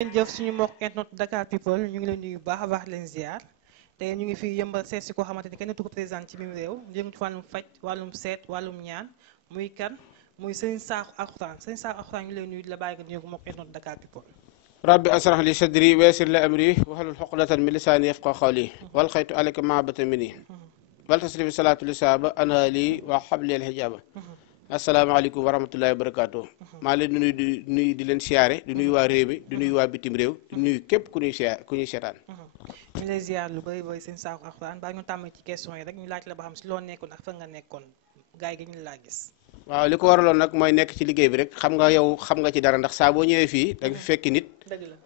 ngeen jëf suñu mbokk internet Dakar People ñu ngi leen nuyu baax a baax leen ziar te ñu ngi fi yëmbal seet si koo xamante ni kenn du ko présenté ci mim réew njëngu ci wàllum faj wàllum seet wàllum ñaan muy kan muy Serigne Sakho Alxuraan Serigne Sakho Alxuraan ñu ngi leen nuyu di la bàyyi nga nuyu mbokk internet Dakar People. rabbi asrah li sadri wa yassir li amri wahlul uqdatan min lisani yafqahu qawli wal xaytu alayka mahabatan minni wal tasrifi salatu li saaba anali wa habli al hijaba asalaamaaleykum wa rahmatullahi wa barakaatu maa leen di nuyu di leen siyaare di nuyu waa réew mi di nuyu waa bitim réew di nuyu képp ku ñuy seetaan. ñu lay ziar lu bëri bëri Serigne Sakho Alxuraan baa ñu tàmm ci question yi rek ñu laaj la ba xam si loo nekkoon ak fan nga nekkoon gars yi ñu laa gis. waaw li ko waraloon nag mooy nekk ci liggéey bi rek xam nga yow xam nga ci dara ndax saa boo ñëwee fii da nga fi fekki nit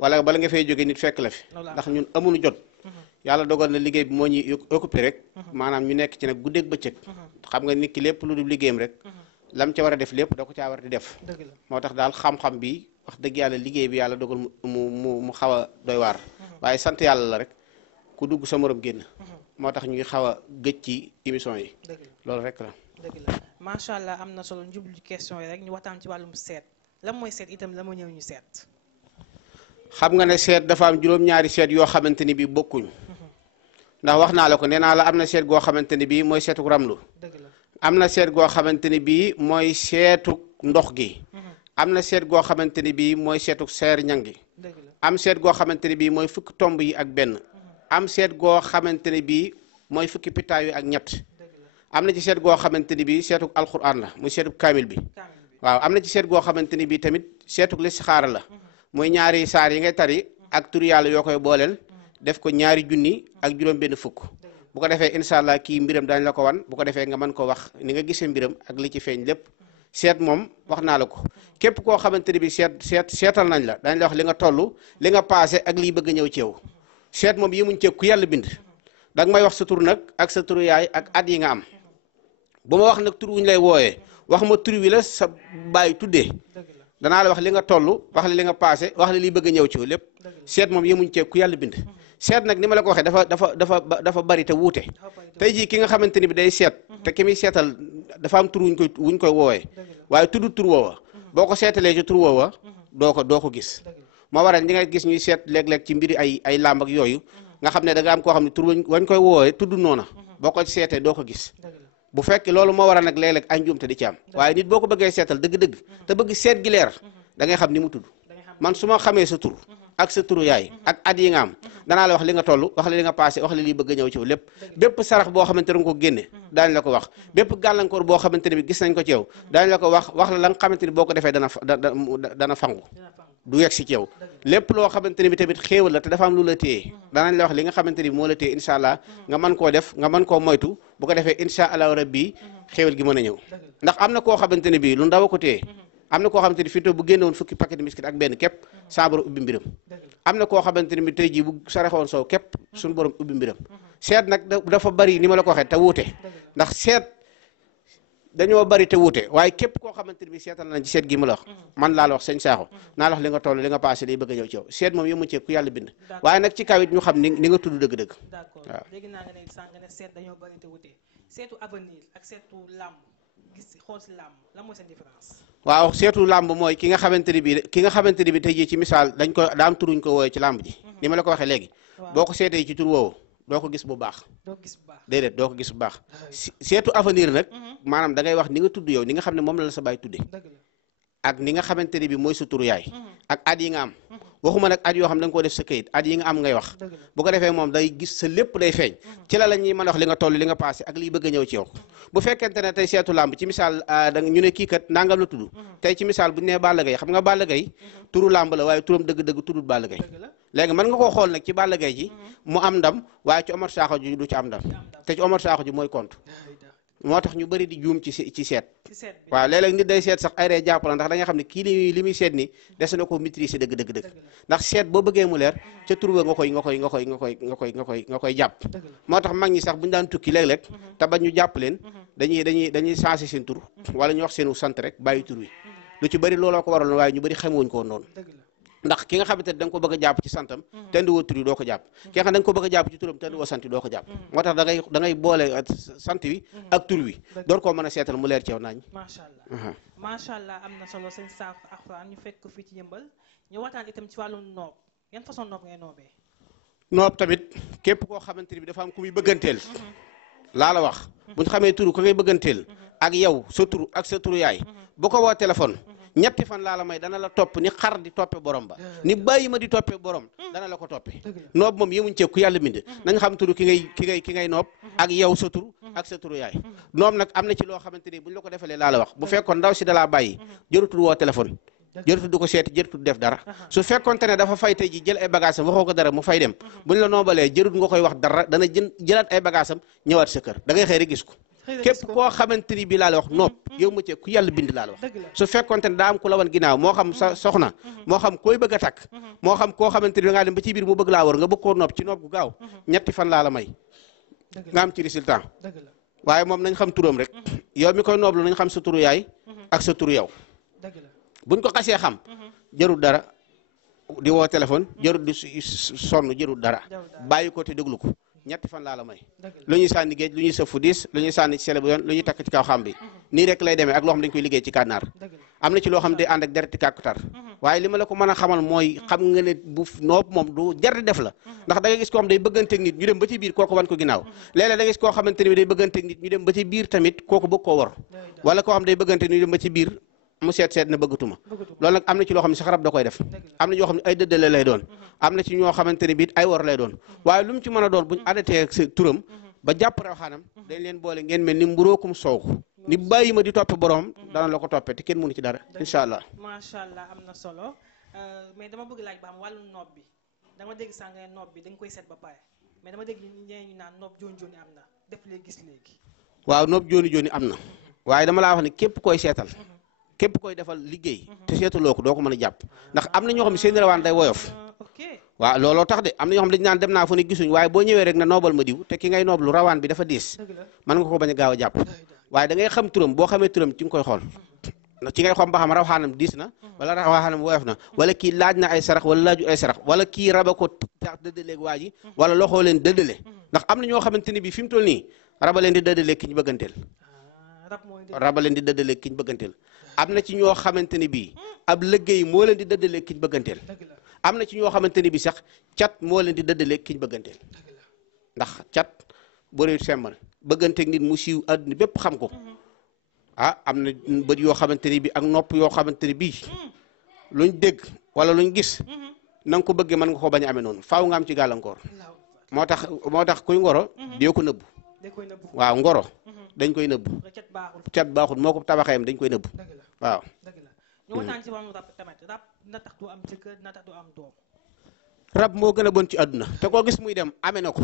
wala bala nga fay jóge nit fekk la fi ndax ñun amuñu jot yàlla dogal na liggéey bi moo ñuy occupé rek maanaam ñu nekk ci nag guddeeg bëccëg xam nga nit ki lépp lu dul liggéeyam rek lam ca war a def lépp da ko caa war di def moo tax daal xam-xam bi wax dëgg yàlla liggéey bi yàlla dogal mu xaw a doy waar waaye sant yàlla la rek ku dugg sa morom génn moo tax ñuy xaw a gëj ci émission yi loolu rek la dëgg la macha allah am na solo njublu question yi rek ñu waxtaan ci wàllum seet lan mooy seet itam la ma ñëw ñu seet. xam nga ne seet dafa am juróom-ñaari seet yoo xamante ni bii bokkuñ ndax wax naa la ko nee naa la am na seet goo xamante ni bii mooy seetu ramlu am na seet goo xamante ni bii mooy seetu ndox gi am na seet goo xamante ni bii mooy seetu seer ñang gi am seet goo xamante ni bii mooy fukki tomb yi ak benn am seet goo xamante ni bii mooy fukki pitaaw yi ak ñett am na ci seet goo xamante ni bii seetuk alquran la muy seetuk kaamil bi waaw am na ci seet goo xamante ni bii tamit seetuk listixaara la muy ñaari saar yi ngay tari ak tur yàlla yoo koy booleel def ko ñaari junni ak juróom benn fukk bu ko defee incha allah kii mbiram daañu la ko wan bu ko defee nga mën ko wax ni nga gisee mbiram ak li ci feeñ lépp seet moom wax naa la ko képp koo xamante ni bii seetal nañ la daañu la wax li nga toll li nga passé ak liy bëgg a ñëw ci yow seet moom yi muñ ceeb ku yàlla bind da nga may wax sa tur nag ak sa turu yaay ak at yi nga am bu ma wax nag tur wuñ lay wooyee wax ma tur wi la sa bàyyi tuddee danaa la wax li nga toll wax la li nga passé wax la liy bëgg a ñëw ci yow lépp seet moom yemuñ ceeb ku yàlla bind seet nag ni ma la ko waxee dafa bari te wuute tey jii ki nga xamante ni bi day seet te ki muy seetal dafa am tur wuñ koy woowee waaye tudd tur woowa boo ko seetalee ci tur woowa doo ko gis moo waral ñi nga gis ñuy seet léeg-léeg ci mbiri ay làmb ak yooyu nga xam ne da nga am koo xam ne tur wañ koy woowee tudd noona boo ko seetee doo ko gis bu fekkee loolu moo waral nag léeg-léeg ay njuumte di ci am waaye nit boo ko bëggee seetal dëgg-dëgg te bëgg seet gi leer da ngay xam ni mu tudd man su ma xamee sa tur ak sa turu yaay ak at yi nga am danaa la wax li nga toll wax la li nga passé wax la liy bëgg a ñëw ci yow lépp bépp sarax boo xamante ne nga ko génne daañu la ko wax bépp gàllankoor boo xamante ne bi gis nañ ko ci yow daañu la ko wax la nga xamante ni boo ko defee dana fangu du yegg si ci yow lépp loo xamante ne bi tamit xéewal la te dafa am lu la téye danañ la wax li nga xamante ni moo la téye incha allah nga mën koo def nga mën koo moytu bu ko defee incha allah rabbi xéewal gi mën a ñëw ndax am na koo xamante ne bii lu ndaw a ko téye am na koo xamante ni fii bu génne woon fukki paquet biscuit ak benn képp saa borom ubbi mbiram am na koo xamante ni bi tey jii bu saraxoon soow képp suñu borom ubbi mbiram seet nag dafa bari ni ma la ko waxee te wuute ndax seet dañoo bari te wuute waaye képp koo xamante ni bi seetal nañ ci seet gi ma la wax man laa la wax sëñ Sakho naa la wax li nga toll li nga passé liy bëgg a ñëw ci yow seet moom yëmu ci ku yàlla bind waaye nag ci kaw it ñu xam ni nga tudd dëgg-dëgg waaw léegi naa nga ne sànq nga ne seet dañoo bari te wuute seetu avenir ak seetu làmb gis xool si làmb lan mooy seen différence waaw seetu làmb mooy ki nga xamante ni bi tey jii ci misaal dañ ko daa am turuñ ko wooye ci làmb ji ni ma la ko waxee léegi boo ko seetee ci tur woowu doo ko gis bu baax déedéet doo ko gis bu baax seetu avenir nag maanaam da ngay wax ni nga tudd yow ni nga xam ne moom la sa baay tuddee ak ni nga xamante ni bi mooy sa turu yaay ak at yi nga am waxuma nag at yoo xam da nga koo def sa këyit at yi nga am ngay wax bu ko defee moom day gis sa lépp day feeñ ci la ñuy mën a wax li nga toll li nga passé ak liy bëgg a ñëw ci yow bu fekkente ne tey seetu làmb ci misaal ñu ne kii kat nangam la tudd tey ci misaal bu ñu nee Balla Gaye xam nga Balla Gaye turu làmb la waaye turam dëgg-dëgg tuddul Balla Gaye léegi mën nga koo xool nag ci Balla Gaye ji mu am ndam waaye ci Omar Sakho ji du ci am ndam te ci Omar Sakho ji mooy compte moo tax ñu bëri di juum ci seet waaw léeg-léeg nit day seet sax ay ree jàpp la ndax da nga xam ne kii li muy seet ni des na ko maîtriser dëgg ndax seet boo bëggee mu leer ca tur ba nga koy jàpp moo tax mag ñi sax bu ñu daan tukki léeg-léeg te ba ñu jàpp leen dañuy changé seen tur wala ñu wax seenu sant rek bàyyi tur wi lu ci bëri looloo ko waraloon waaye ñu bëri xamewuñ ko woon noonu ndax ki nga xamante ne da nga ko bëgg a jàpp ci santam te andi woo tur yi doo ko jàpp ki nga xam da nga ko bëgg a jàpp ci turam te andi woo sant yi doo ko jàpp moo tax da ngay boole sant wi ak tur wi door koo mën a seetal mu leer ci yow nañ macha allah am na solo sëñ Sakho Alxuraan ñu fekk ko fii ci Yeumbeul ñu waxtaan itam ci wàllum noob yan façon noob ngay noobee noob tamit képp koo xamante ni bi dafa am ku muy bëgganteel laa la wax buñ xamee turu ko ngay bëgganteel ak yow sa tur ak sa turu yaay bu ko woo téléphone ñetti fan laa la may dana la topp ni xar di toppe borom ba ni bàyyi ma di toppe borom dana la ko toppe noob moom yemuñ ceeg ku yàlla bind nañ xam turu ki ngay noob ak yow sa tur ak sa turu yaay noob nag am na ci loo xamante ni buñ la ko defalee laa la wax bu fekkoon ndaw si dalaa bàyyi jërutul woo téléphone jërutul du ko seeti jërutul def dara su fekkoonte ne dafa fay tey ji jël ay bagaasam waxoo ko dara mu fay dem buñ la noobalee jërut nga koy wax dara dana jëlaat ay bagaasam ñëwaat sa kër da ngay xëy rek gis ko képp koo xamante ni bii laa la wax nopp yow ma cee ku yàlla bind laa la wax su fekkonte ne daa am ku la wan ginnaaw moo xam sa soxna moo xam koy bëgg a takk moo xam koo xamante ni da ngaa dem ba ci biir mu bëgg laa war nga bëgg koo nopp ci nopp gu gaaw ñetti fan laa la may nga am ci résultat waaye moom nañ xam turam rek yow mi koy nooblu nañ xam sa turu yaay ak sa turu yow buñ ko xasee xam jarul dara di woo téléphone jarul di sonn jarul dara bàyyi ko te déglu ko ñetti fan laa la may lu ñuy sànni géej lu ñuy sëf fu diis lu ñuy sànni ci sele bu yoon lu ñuy takk ci kaw xam bi nii rek lay demee ak loo xam dañ koy liggéey ci kànnaar am na ci loo xam day ànd ak dereti kàkkutar waaye li ma la ko mën a xamal mooy xam nga ne bu noob moom du jar di def la ndax da ngay gis koo xam day bëgganteeg nit ñu dem ba ci biir kooku wan ko ginnaaw léeg-léeg da ngay gis koo xamante ne bi day bëgganteeg nit ñu dem ba ci biir tamit kooku bëgg koo war wala koo xam day bëgganteeg ñu dem ba ci biir mu seet na bëggatuma loolu nag am na ci loo xam ne sax rab da koy def am na ñoo xam ne ay dëddale lay doon am na ci ñoo xamante ne biit ay war lay doon waaye lu mu ci mën a doon buñ arrêté ak sa turam ba jàpp raw xaanam dañ leen boole ngeen mel ni mburookum soow ni bàyyi ma di toppe borom dana la ko toppe te kenn mënu ci dara incha allah macha allah am na solo mais dama bëgg laaj ba xam wàllu noob bi dama dégg sànq ne noob bi dañ koy seet ba pare mais dama dégg ñee ñu naan noob jooni jooni am na def léegi gis léegi waaw noob jooni jooni am na waaye dama laa wax ne képp koy seetal képp koy defal liggéey te seetaloo ko doo ko mën a jàpp ndax am na ñoo xam ne seen rawaan day woyof waaw looloo tax de am na ñoo xam ne dañu naan dem naa fu ne gisuñ waaye boo ñëwee rek na noobal ma diw te ki ngay noob lu rawaan bi dafa diis mën nga ko bañ a gaaw a jàpp waaye da ngay xam turam boo xamee turam ci nga koy xool ci ngay xam ba xam rawaxaanam diis na wala rawaxaanam woyof na wala kii laaj na ay sarax wala laaju ay sarax wala kii raba ko tax dëddaleeg waa ji wala loxoo leen dëddale ndax am na ñoo xamante ni bi fi mu toll nii raba leen di dëddaleeg ki ñu bëgganteel raba leen di dëddaleeg ki ñu bëgganteel am na ci ñoo xamante ni bii ab liggéey moo leen di dëddaleeg ki ñu bëgganteel am na ci ñoo xamante ni bi sax cat moo leen di dëddaleeg ki ñu bëgganteel ndax cat bëri semmal bëgganteeg nit mu siiw àdduna bépp xam ko ah am na bët yoo xamante ni bi ak nopp yoo xamante ni bii luñ dégg wala luñ gis na nga ko bëggee mën nga ko bañ a amee noonu faaw nga am ci gàllankoor moo tax kuy ngoro dee ko nëbbu waaw ngoro dañ koy nëbbu cat baaxul moo ko tabaxeem dañ koy nëbbu waaw ñu waxtaan ci wàllu rab tamit rab na tax du am jëkkër na tax du am doom rab moo gën a bon ci àdduna te koo gis muy dem amee na ko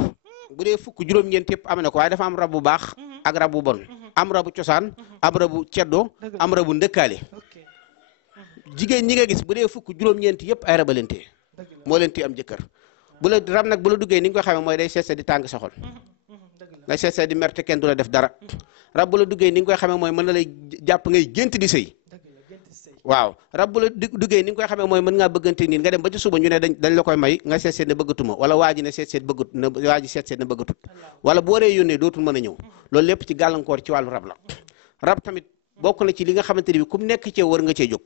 bu dee fukk juróom-ñeent yëpp amee na ko waaye dafa am rab bu baax ak rab bu bon am rabu cosaan am rabu ceddo am rabu ndëkkaale jigéen ñi nga gis bu dee fukk juróom-ñeent yëpp ay rabalante moo leen ti am jëkkër bu la rab nag bu la duggee ni nga ko xamee mooy day seetse di tàng sa xol nga seetse di merte kenn du la def dara rab bu la duggee ni nga koy xamee mooy mën na lay jàpp ngay gént di sëy waaw rab bu la duggee ni nga koy xamee mooy mën ngaa bëggante nit nga dem ba ci suba ñu ne dañ la koy may nga seet seet ne bëggatuma wala waa ji ne seet seet bëggut na waa ji seet seet ne bëggatut wala bu waree yónnee dootul mën a ñëw loolu lépp ci gàllankoor ci wàllu rab la rab tamit bokk na ci li nga xamante ni bi ku mu nekk cee war nga cee jóg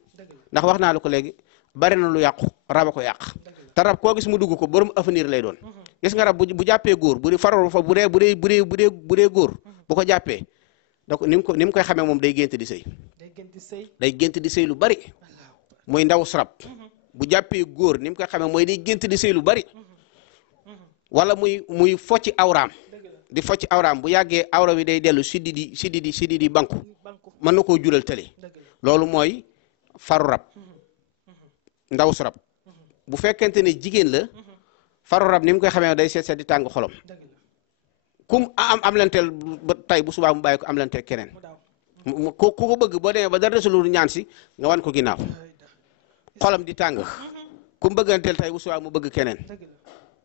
ndax wax naa la ko léegi bari na lu yàqu rab a ko yàq te rab koo gis mu dugg ko borom avenir lay doon gis nga rab bu jàppee góor bu faroo fa bu dee góor bu ko jàppee donc ni mu koy xamee moom day gént di sëy day gént di sëy lu bari muy ndaw rab bu jàppee góor ni mu koy xamee mooy day gént di sëy lu bari wala muy focci awraam di focci awraam bu yàggee awra wi day dellu siddi di banku mën na koo jural tële loolu mooy faru rab ndaw rab bu fekkente ne jigéen la faru rab ni mu koy xamee day seet di tàng xolom kum am lanteel ba tey bu subaa mu bàyyi ko am lanteel keneen ku ko bëgg boo demee ba dara desul ñaan si nga wan ko ginnaaw xolam di tàng ku mu bëgganteel tey bu subaa mu bëgg keneen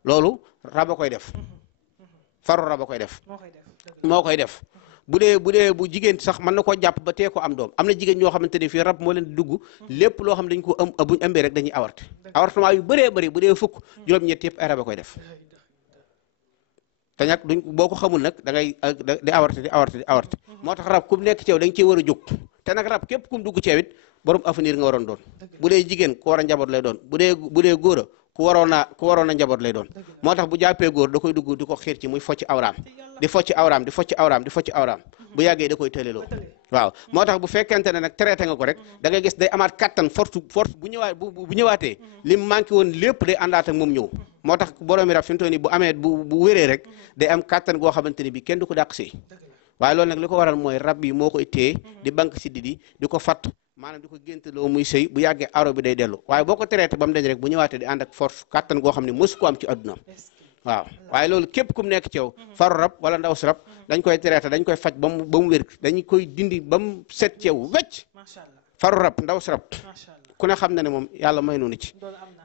loolu rab a koy def faru rab a koy def moo koy def bu jigéen sax mën na koo jàpp ba tee ko am doom am na jigéen ñoo xamante ne fii rab moo leen di dugg lépp loo xam dañ ko am buñ ëmbee rek dañuy avorté avortement yu bëree bëri bu dee fukk juróom-ñett yëpp ay rab a koy def te nag boo ko xamul nag da ngay di avorté moo tax rab ku nekk ci yow da nga cee war a jóg te nag rab képp kum dugg ci yow it borom avenir nga waroon doon bu dee jigéen ku war a njaboot lay doon bu dee góor a ku waroon a njaboot lay doon moo tax bu jàppee góor da koy dugg di ko xiir ci muy focc awraam di focc awraam bu yàggee da koy tëleloo waaw moo tax bu fekkente ne nag traité nga ko rek da ngay gis day amaat kattan force bu ñëwaatee li mu manqué woon lépp day àndaat ak moom ñëw moo tax boroomi rab fi mu toll nii bu amee bu wéree rek day am kattan goo xamante ne bi kenn du ko dàq sëy waaye loolu nag li ko waral mooy rab yi moo koy téye di banque si di ko fatt maanaam di ko géntaloo muy sëy bu yàggee aro bi day dellu waaye boo ko traité ba mu deñ rek bu ñëwaatee di ànd ak force kattan goo xam ne mosu ko am ci addunaam waaw waaye loolu képp kum nekk ci yow faru rab wala ndaw si rab dañ koy traité dañ koy faj ba mu wér dañ koy dindi ba mu set ci yow wecc faru rab ndaw si rab ku ne xam na ne moom yàlla may noonu ci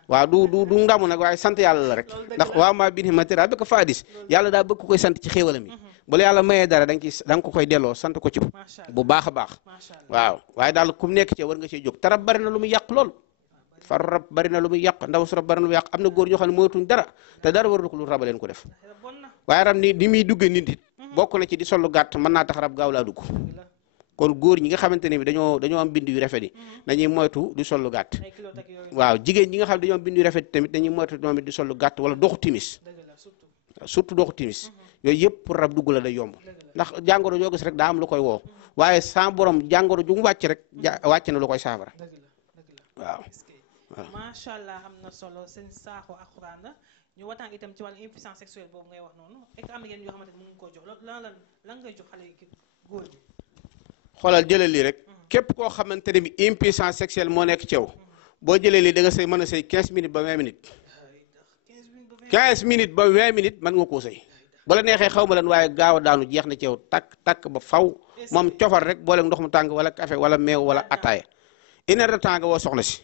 waaw du ndamu nag waaye sant yàlla la rek ndax waaw maa bin himati rabbika fahadis yàlla daa bëgg koy sant ci xéewalam yi bu la yàlla mayee dara da nga ko koy delloo sant ko ci bu baax a baax waaw waaye daal ku nekk ci war nga cee jóg te rab bari na lu mu yàq lool faru rab bari na lu muy yàq ndaw su rab bari na lu muy yàq am na góor ñoo xam ne mootuñ dara te dara warul ko lu raba leen ko def waaye rab ni muy dugge nit it bokk na ci di sollu gàtt mën naa tax rab gaaw laa dugg kon góor ñi nga xamante ne bi dañoo am bind yu rafet yi dañuy moytu di sollu gàtt waaw jigéen ñi nga xam ne dañoo am bind yu rafet tamit dañuy moytu ñoom it di sollu gàtt wala doxu timis surtout doxu timis yooyu yëpp pour rab dugg la day yomb ndax jàngoro joo gis rek daa am lu koy woo waaye sans borom jàngoro ju mu wàcc rek wàcc na lu koy saafara waaw macha allah am na solo seen Sakho alxuraan la ñu waxtaan itam ci wàllu impuissance sexuelle boobu ngay wax noonu est-ce que am na yenn yoo xamante ni mu ngi ko jox lan ngay jox xale yi góor gi xoolal jëlal lii rek képp koo xamante ne bi impuissance sexuelle moo nekk ci yow boo jëlee lii da nga sëy mën a sëy 15 minutes ba 20 minutes 15 minutes ba 20 minutes mën nga koo sëy bu la neexee xaw ma lan waaye gaaw a daanu jeex na ci yow takk ba faw moom cofal rek boole ndox mu tàng wala café wala meew wala ataaya une heure de temps nga woo soxna si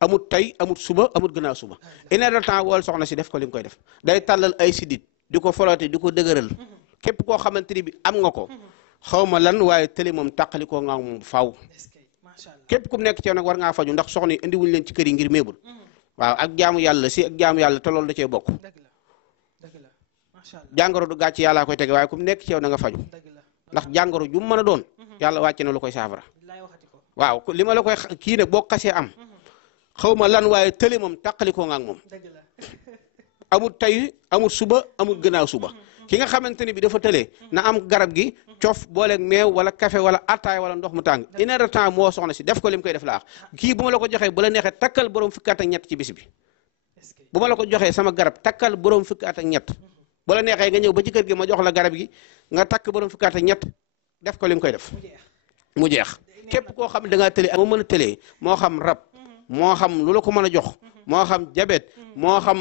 amut tey amut suba amut gannaaw suba une heure de temps wool soxna si def ko li nga koy def day tàllal ay sidit di ko forote di ko dëgëral képp koo xamante ni bi am nga ko xaw ma lan waaye tëli moom tàqali koo nga moom faaw képp ku nekk ci yow nag war ngaa faju ndax soxna yi indiwuñ leen ci kër yi ngir méebul waaw ak jaamu yàlla si ak jaamu yàlla te loolu da cee bokk jàngoro du gàcc yàllaa koy tege waaye ku nekk ci yow na nga faju ndax jàngoro ju mën a doon yàlla wàcce na lu koy saafara waaw li ma la koy kii nag boo xasee am xaw ma lan waaye tëli moom tàqalikoo nga ak moom amul tey amul suba amul gannaaw suba ki nga xamante ni bi dafa tëlee na am garab gi cof booleeg meew wala café wala attaay wala ndox mu tàng une heure de temps moo soxna si def ko li mu koy def laax kii bu ma la ko joxee bu la neexee takkal borom fukki at ak ñett ci bis bi bu ma la ko joxee sama garab takkal borom fukki at ak ñett bu la neexee nga ñëw ba ci kër gi ma jox la garab gi nga takk borom fukki at ak ñett def ko li mu koy def mu jeex képp koo xam ne da ngaa tëlee moo mën a tëlee moo xam rab moo xam lu la ko mën a jox moo xam diabète moo xam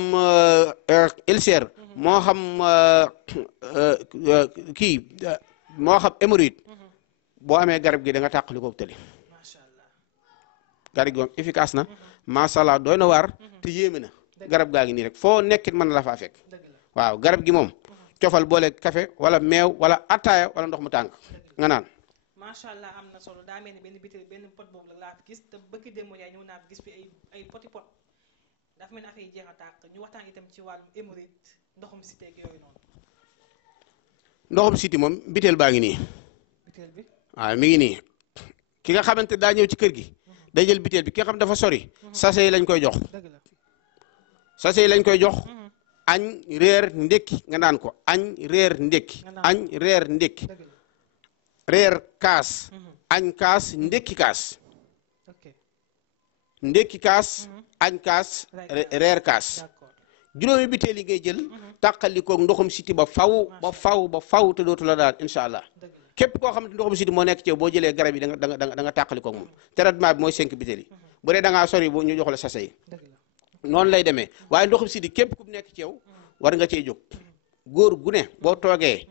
ulcère moo xam kii moo xam hémorroïde boo amee garab gi da nga tàqali ko tëli garab gi moom efficace na macha allah doy na waar te yéeme na garab gaa ngi nii rek foo nekkit mën na la faa fekk waaw garab gi moom cofal boole café wala meew wala attaaya wala ndox mu tàng nga naan macha allah am na solo daa mel ni benn pot boobu la laa gis te bëgg démb yaay ñëw naa gis fi ay poti pot dafa mel ni affaire yi jeex a tàkk ñu waxtaan itam ci wàllum hémorroïde ndoxum cité ak yooyu noonu. ndoxum cité moom biteel baa ngi nii. biteel bi waaw mi ngi nii ki nga xamante daa ñëw ci kër gi day jël biteel bi ki nga xam dafa sori sachet yi lañ koy jox sachet yi lañ koy jox añ reer ndékki nga naan ko añ reer ndékki añ reer ndékki reer kaas añ kaas ndékki kaas ndékki kaas añ kaas reer kaas juróomi biteel yi ngay jël tàqalikoog ndoxum siti ba faw te dootu la daal incha allah képp koo xam ne ndoxum siti moo nekk ci yow boo jëlee garab yi da nga tàqalikoog moom traitement bi mooy 5 biteel yi bu dee da ngaa sori bu ñu jox la sachet yi noonu lay demee waaye ndoxum siti képp ku nekk ci yow war nga cee jóg góor gu ne boo toogee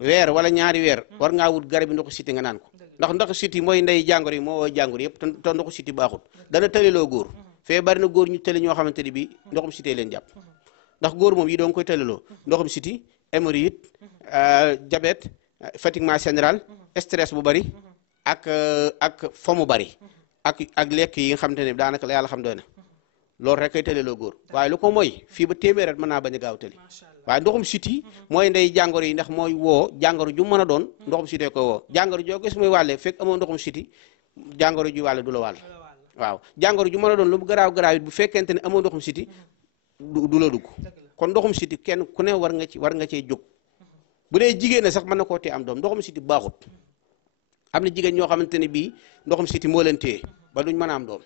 weer wala ñaari weer war ngaa wut garab yi ndoxu siti nga naan ko ndax ndoxu siti mooy ndey jàngoro yi moo woo jàngoro yëpp te ndoxu siti baaxul dana tëliloo góor fee bari na góor ñu tëli ñoo xamante ni bi ndoxum siti leen jàpp ndax góor moom yi doon koy tëliloo ndoxum siti hémorroïde diabète fatiguement général stress bu bari ak fo mu bari ak lekk yi nga xamante ne daanaka la yàlla xam doy na loolu rek kay tëleloo góor waaye lu ko mooy fii ba téeméerat mën naa bañ a gaaw tëli waaye ndoxum siti mooy ndey jàngoro yi ndax mooy woo jàngoro ju mën a doon ndoxum siti ko woo jàngoro joo gis muy wàlle fekk amoo ndoxum siti jàngoro ju wàlle du la wàll waaw jàngoro ju mën a doon lu mu garaaw garaaw it bu fekkente ne amoo ndoxum siti du la dugg kon ndoxum siti kenn ku ne war nga cee jóg bu dee jigéen na sax mën na koo tee am doom ndoxum siti baaxut am na jigéen ñoo xamante ne bii ndoxum siti moo leen téye ba duñ mën a am doom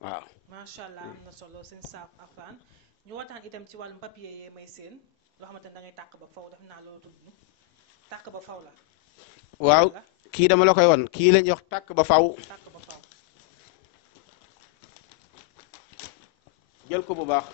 waaw. macha allah am na solo seen saaf afaan ñu waxtaan itam ci wàllum papier yee may seen loo xamante ne da ngay tàq ba faw def naa loolu tudd tàq ba faw la. waaw kii dama la koy wan kii lañ wax tàq ba faw. tàq ba faw. jël ko bu baax.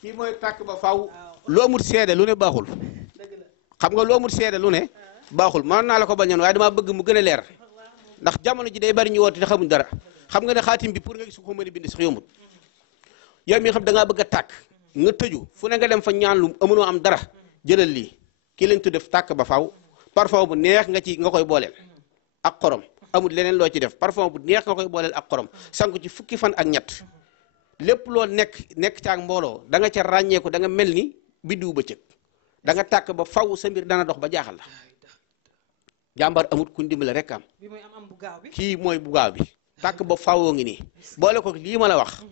kii mooy tàkk ba faw loo amul seede lu ne baaxul xam nga loo amul seede lu ne baaxul mën naa la ko bañoon waaye damaa bëgg mu gën a leer ndax jamono ji day bari ñu woote te xamuñ dara xam nga ne xaatim bi pour nga gis ko mën a bind sax yombut yow mi xam da ngaa bëgg a tàkk nga tëju fu ne nga dem fa ñaan lu amunoo am dara jëlal lii kii lañ tuddee tàkk ba faw parfum bu neex nga koy booleel ak xorom amul leneen loo ci def parfum bu neex nga koy booleel ak xorom sanku ci fukki fan ak ñett lépp loo nekk caag mbooloo da nga ca ràññeeku da nga mel ni biddiwu bëccëg da nga tàkk ba faw sa mbir dana dox ba jaaxal la jàmbar amut ku ndimbale rek am kii mooy bu gaaw bi tàkk ba fawoo ngi nii boole ko lii ma la wax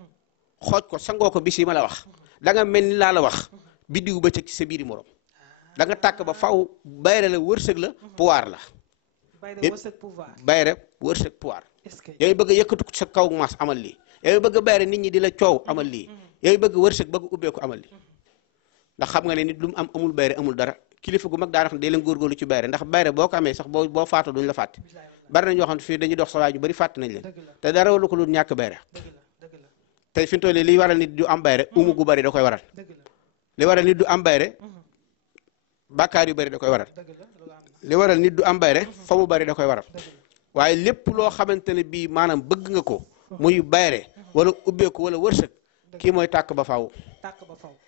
xooj ko sangoo ko bis yi ma la wax da nga mel ni laa la wax biddiwu bëccëg ci sa biiri morom da nga tàkk ba faw bayre la wërsëg la pouvoir la bayre wërsëg pouvoir yooyu bëgg a yëkkatu sa kaw mas amal lii yooyu bëgg bayre nit ñi di la coow amal lii yooyu bëgg wërsëg bëgg ubbeeku amal lii ndax xam nga ne nit lu mu am amul bayre amul dara kilifa gu mag daa xam ne day leen góorgóorlu ci bayre ndax bayre boo ko amee sax boo faatoo duñ la fàtte bari na ñoo xam ne fii dañuy dox sa waay ju bari fàtte nañ leen te dara walu ko lu ñàkk bayre tey fi mu toll li waral nit du am bayre umu gu bari da koy waral li waral nit du am bayre bàkkaar yu bari da koy waral li waral nit du am bayre fa mu bari da koy waral waaye lépp loo xamante ne bii maanaam bëgg nga ko muy bayre wala ubbeeku wala wërsëg kii mooy tàkk ba faw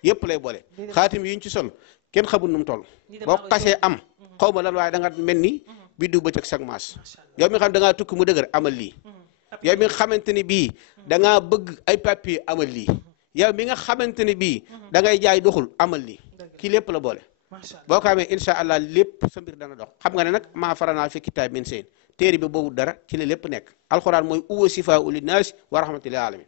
yépp lay boole xaatim yi ñu ci sol kenn xamul nu mu toll boo xasee am xaw ma lan waaye da nga mel ni biddu bëccëg sag maas yow mi xam da ngaa tukki mu dëgër amal lii yow mi nga xamante ni bii da ngaa bëgg ay papier amal lii yow mi nga xamante ni bii da ngay jaay doxul amal lii kii lépp la boole boo ko amee incha allah lépp sa mbir dana dox xam nga ne nag maa faranaa fi kitaab min seen téere bi boobu dara ci la lépp nekk alxuraan mooy uwa sifa uli naas wa rahmatullahi alamin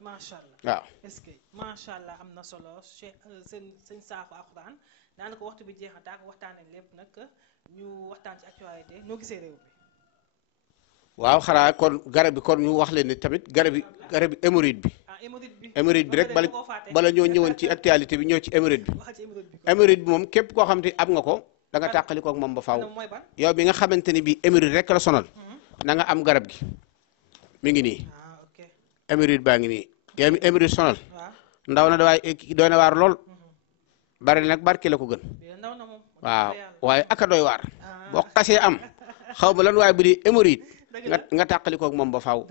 waaw est-ce que macha allah am na solo seen saafu alxuraan daanaka waxtu bi jeex na taak waxtaanee lépp nag ñu waxtaan ci actualité noo gisee réew mi waaw xanaa kon garab bi kon ñu wax leen ni tamit garab bi hémorroïde bi hémorroïde bi rek bala ñoo ñëwoon ci actualité bi ñëw ci hémorroïde bi hémorroïde bi moom képp koo xam te am nga ko da nga tàqali koog moom ba faaw yow bi nga xamante ni bii hémorroïde rek la sonal na nga am garab gi mi ngi nii hémorroïde baa ngi nii yow mi hémorroïde sonal ndaw na doy na waar lool bari nag barke la ko gën waaw waaye aka doy waar boo xasee am xaw ma lan waaye bu dee hémorroïde nga tàqali koog moom ba faaw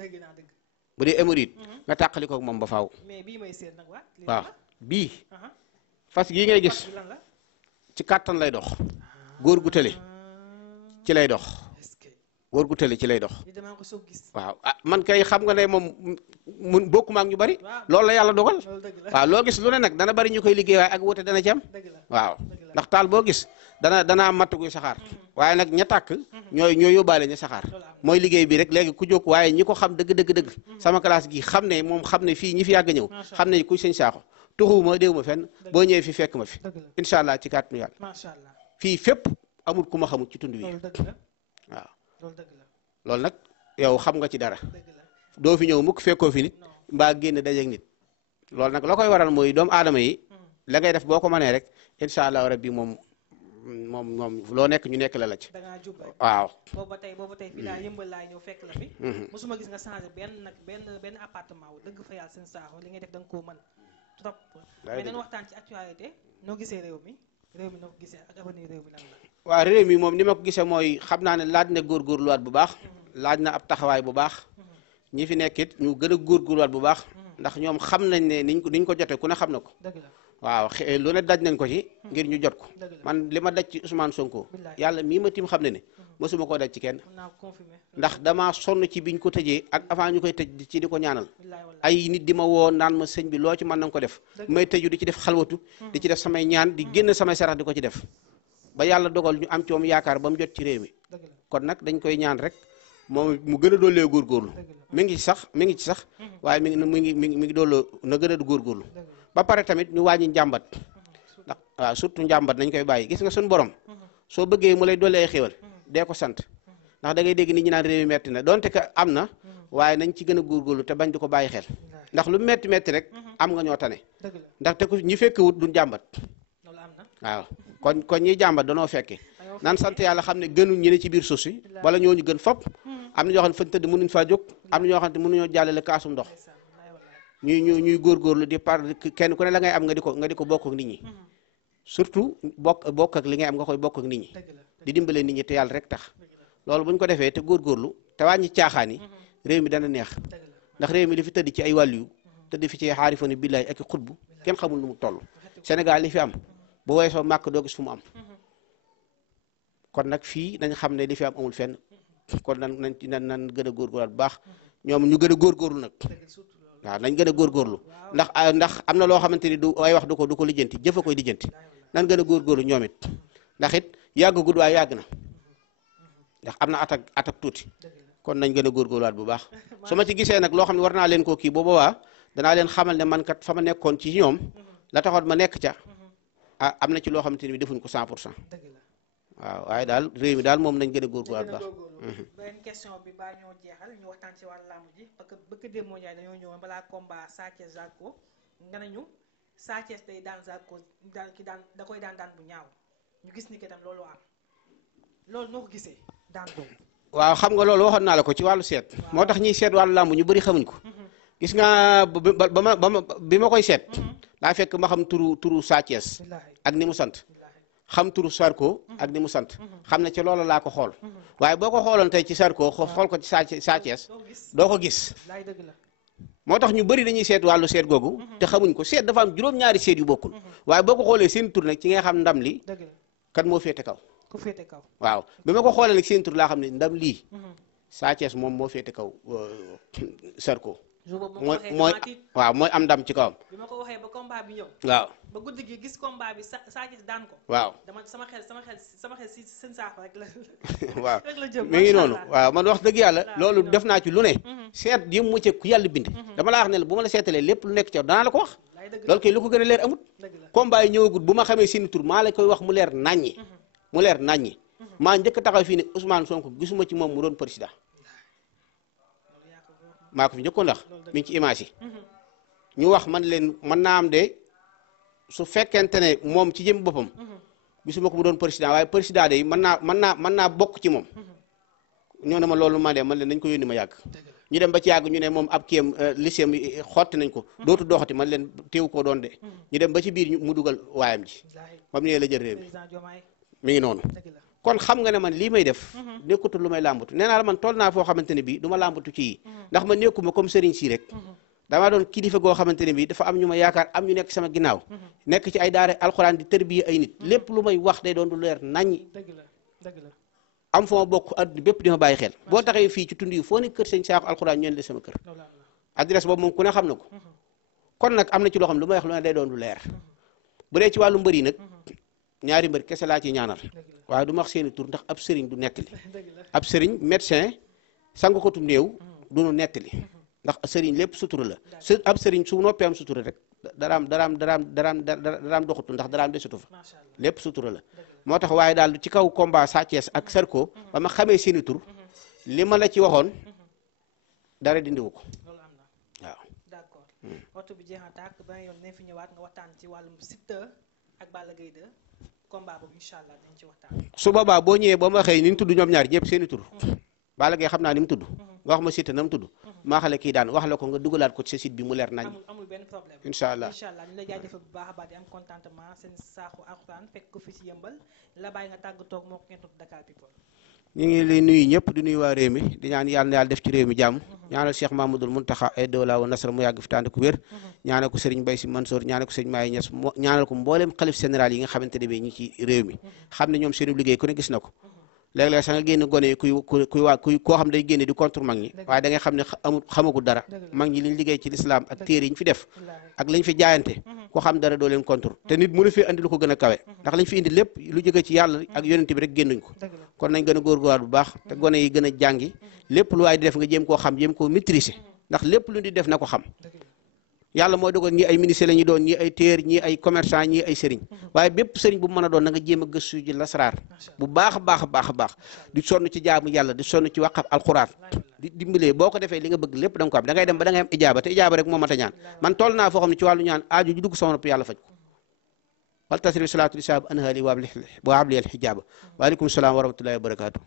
bu dee hémorroïde nga tàqali koog moom ba faaw waaw bii fas gii ngay gis ci kàttan lay dox góor gu tële ci lay dox góor gu tële ci lay dox waaw ah man kay xam nga ne moom mun bokkuma ak ñu bari loolu la yàlla dogal waaw loo gis lu ne nag dana bari ñu koy liggéey waaye ak wute dana ci am waaw ndax taal boo gis dana am matt guy saxaar waaye nag ña tàkk ñooy yóbbaale ña saxaar mooy liggéey bi rek léegi ku jóg waaye ñi ko xam dëgg sama classe gi xam ne moom xam ne fii ñi fi yàgg ñëw xam ne kuy sëñ Sakho tuxuwuma déew ma fenn boo ñëwee fi fekk ma fi incha allah ci kàttanu yàlla fii fépp amul ku ma xamul ci tund wi waaw loolu nag yow xam nga ci dara doo fi ñëw mukk fekkoo fi nit mbaa génn dajeeg nit loolu nag la koy waral mooy doomu aadama yi la ngay def boo ko mënee rek incha allah rabbi moom loo nekk ñu nekk la ci waaw booba tey fii laa yëmbal laay ñëw fekk la fi mosuma gis nga changé benn appartement wu dëgg fa yàlla seen Sakho li ngay def da nga koo mën trop mais dañu waxtaan ci actualité noo gisee réew mi réew mi noo ko gisee ak avenir réew mi lan la. waaw réew mi moom ni ma ko gisee mooy xam naa ne laaj na góorgóorluwaat bu baax laaj na ab taxawaay bu baax ñi fi nekkit ñu gën a góorgóorluwaat bu baax ndax ñoom xam nañ ne niñ ko jotee ku ne xam na ko. dëgg la waaw lu ne daj nañ ko ci ngir ñu jot ko man li ma daj ci Ousmane Sonko yàlla mii ma tim xam ne mësuma koo daj ci kenn ndax dama sonn ci biñ ko tëjee ak avant ñu koy tëj ci di ko ñaanal ay nit di ma woo naan ma sëñ bi loo ci mën na nga ko def may tëju di ci def xalwatu di ci def samay ñaan di génn samay sarax di ko ci def ba yàlla dogal ñu am ci moom yaakaar ba mu jot ci réew mi kon nag dañ koy ñaan rek moom mu gën a doolee góorgóorlu mi ngi ci sax waaye mi ngi dooloo na gën a góorgóorlu ba pare tamit ñu wàññi njàmbat ndax waaw surtout njàmbat nañ koy bàyyi gis nga suñu borom soo bëggee mu lay doolee xéwal dee ko sant ndax da ngay dégg nit ñi naan réew mi metti na donte que am na waaye nañ ci gën a góorgóorlu te bañ di ko bàyyi xel ndax lu metti metti rek am nga ñoo tane ndax te ku ñi fekk wut du njàmbat waaw kon ñiy jàmbat danoo fekke nan sant yàlla xam ne gënuñ ñi ne ci biir suuf si wala ñooñu gën fop am na ñoo xam ne fañ tëdd mënuñ faa jóg am na ñoo xam ne mënuñoo jàllale kaasum ndox ñuy góorgóorlu di par kenn ku ne la ngay am nga di ko bokk ak nit ñi surtout bokk ak li ngay am nga koy bokk ak nit ñi di dimbale nit ñi te yàlla rek tax loolu bu ñu ko defee te góorgóorlu te wàññi caaxaan yi réew mi dana neex ndax réew mi li fi tëdd ci ay wàllu tëdd fi ci xaarifani billaay ak i xutbu kenn xamul nu mu toll Sénégal li fi am bu weesoo màkk doo gis fu mu am kon nag fii nañ xam ne li fi am amul fenn kon nan gën a góorgóorlu bu baax ñoom ñu gën a góorgóorlu nag waaw nañ gën a góorgóorlu ndax am na loo xamante ni du ay wax du ko lijjanti jëfa koy lijjanti nan gën a góorgóorlu ñoom it ndax it yàgg gudd waaye yàgg na ndax am na at ak tuuti kon nañ gën a góorgóorluwaat bu baax su ma ci gisee nag loo xam ne war naa leen koo kii boobaa danaa leen xamal ne man kat fa ma nekkoon ci ñoom la taxoon ma nekk ca am na ci loo xamante ni defuñ ko 100% waaw waaye daal réew mi daal moom nañ gën a góorgóorluwaat bu baax. beneen question bi baa ñoo jeexal ñu waxtaan ci wàllu làmb ji parce que bëgg démb Ndiaye dañoo ñëwoon balaa combat Sa Thiès Zarko nga nañu Sa Thiès day daan Zarko da koy daan bu ñaaw ñu gis ni que tam loolu am loolu noo ko gisee daan boobu. waaw xam nga loolu waxoon naa la ko ci wàllu seet. moo tax ñiy seet wàllu làmb ñu bëri xamuñ ko. gis nga bi ma koy seet. daa fekk ma xam turu Sa Thiès ak ni mu sant. xam turu Zarko ak ni mu sant xam ne ci loolu laa ko xool waaye boo ko xooloon tey ci Zarko xool ko ci Sa Thiès doo ko gis moo tax ñu bëri dañuy seet wàllu seet googu te xamuñ ko seet dafa am juróom-ñaari seet yu bokkul waaye boo ko xoolee seen tur nag ci nga xam ndam li kan moo féete kaw waaw bi ma ko xoolee nag seen tur laa xam ne ndam lii Sa Thiès moom moo féete kaw Zarko mooy am ndam ci kawam. bi ma ko waxee ba combat bi ñëw. waaw ba guddi gi gis combat bi Sa Thiès daan ko. waaw dama sama xel si seen saako rek la. waaw rek la jëm mi ngi noonu waaw man wax dëgg yàlla loolu def naa ci lu ne. seet yëm mu ci ku yàlla bind. dama la wax ne la bu ma la seetalee lépp lu nekk ci danaa la ko wax. loolu kay lu ko gën a leer amut. combat yi ñëwagut bu ma xamee seen tur maa la koy wax mu leer naññi. mu leer naññi. maa njëkk taxaw fii ne Ousmane Sonko gisuma ci moom mu doon président. maa ko fi njëkkoon ndax mi ngi ci image yi ñu wax man leen mën naa am de su fekkente ne moom ci jëm boppam gisuma ko mu doon président waaye président de mën naa bokk ci moom ñoo ne ma loolu ma de man leen nañ ko yónni ma yàgg ñu dem ba ci yàgg ñu ne moom ab kiyam lycéem xotti nañ ko dootu doxati man leen teewu koo doon de ñu dem ba ci biir mu dugal waayam ji bam ne la jël réew mi ngi noonu kon xam nga ne man lii may def nekkutul lu may làmbatu nee naa la man toll naa foo xamante ne bii du ma làmbatu ci yi ndax ma nekkuma comme Serigne si rek damaa doon kilifa goo xamante ne bii dafa am ñu ma yaakaar am ñu nekk sama ginnaaw nekk ci ay daara alxuraan di tërbiye ay nit lépp lu may wax day doon du leer naññi am fa ma bokk adduna bépp di ma bàyyi xel boo taxee fii ci tund yi foo ne kër sëñ Saaxu alxuraan ñoo ne la sama kër adresse boobu moom ku ne xam na ko kon nag am na ci loo xam lu may wax lu ne day doon du leer bu dee ci wàllu mbër yi nag ñaari mbër kese laa ci ñaanal waaye du ma wax seeni tur ndax ab sëriñ du nettali ab sëriñ médecin sangu ko tu néew du nu nettali ndax sëriñ lépp sutura la ab sëriñ su noppee am sutura rek daraam doxutu ndax daraam de sutu fa lépp sutura la moo tax waaye daal ci kaw combat Sa Thiès ak Zarko ba ma xamee seeni tur li ma la ci waxoon dara dindiwu ko waaw d'accord waxtu bi jeex na tàkk ba yoon nañ fi ñëwaat nga waxtaan ci wàllum Siteu ak Balla Gaye 2 combat boobu incha allah dañ ci waxtaan su boobaa boo ñëwee ba ma waxee ni ñu tudd ñoom ñaar ñëpp seeni tur Balla Gaye xam naa ni mu tudd nga wax ma Siteu na mu tudd maa xale kii daan wax la ko nga dugalaat ko ci sa site bi mu leer nañ. amul benn problème incha allah ñu lay jaajëfal bu baax a baax di am contentement seen saaxu alxuraan fekk ko fi ci yëmbal la bàyyi nga tàggatoo moo ko ngeen toog Dakar People. ñu ngi lay nuyu ñëpp di nuyu waa réew mi di ñaan yàlla na yàlla def ci réew mi jàmm ñaanal Cheikh Mamadou Muntaxa ay doola wa nasra mu yàgg fi tànd ku wér ñaanal ko Serigne Mbaye Sy Mansour ñaanal ko Serigne Maye Niass ñaanal ko mboolem xalif général yi nga xamante ne bi ñi ci réew mi xam ne ñoom seen liggéey ku ne gis na ko léeg-léeg sax nga génn gone yi kuy koo xam day génne di contre mag ñi waaye da ngay xam ne xamagul dara mag ñi liñ liggéey ci lislaam ak téere yi ñu fi def ak lañ fi jaayante ko xam dara doo leen contre te nit mënu fi andi lu ko gën a kawe ndax lañ fi indi lépp lu jóge ci yàlla ak yonent bi rek génnuñ ko kon nañ gën a góorgóorlu bu baax te gone yi gën a jàngi lépp lu waay di def nga jéem koo xam jéem koo maîtriser ndax lépp lu di def na ko xam yàlla mooy dogal ñi ay ministre la ñuy doon ñi ay téer ñi ay commerçant ñi ay sëriñ waaye bépp sëriñ bu mën a doon na nga jéem a gëstu ji lasaraar bu baax a baax a baax a baax di sonn ci jaamu yàlla di sonn ci waqaf alxuraan di dimbalee boo ko defee li nga bëgg lépp da nga ko am da ngay dem ba da ngay am ijaaba te ijaaba rek moo mat a ñaan man toll naa foo xam ne ci wàllu ñaan aaju ju dugg sama nopp yàlla faj ko wal tasri salaatu lisaab anhaali wa abli al xijaaba waaleykum salaam wa rahmatullahi wa barakaatu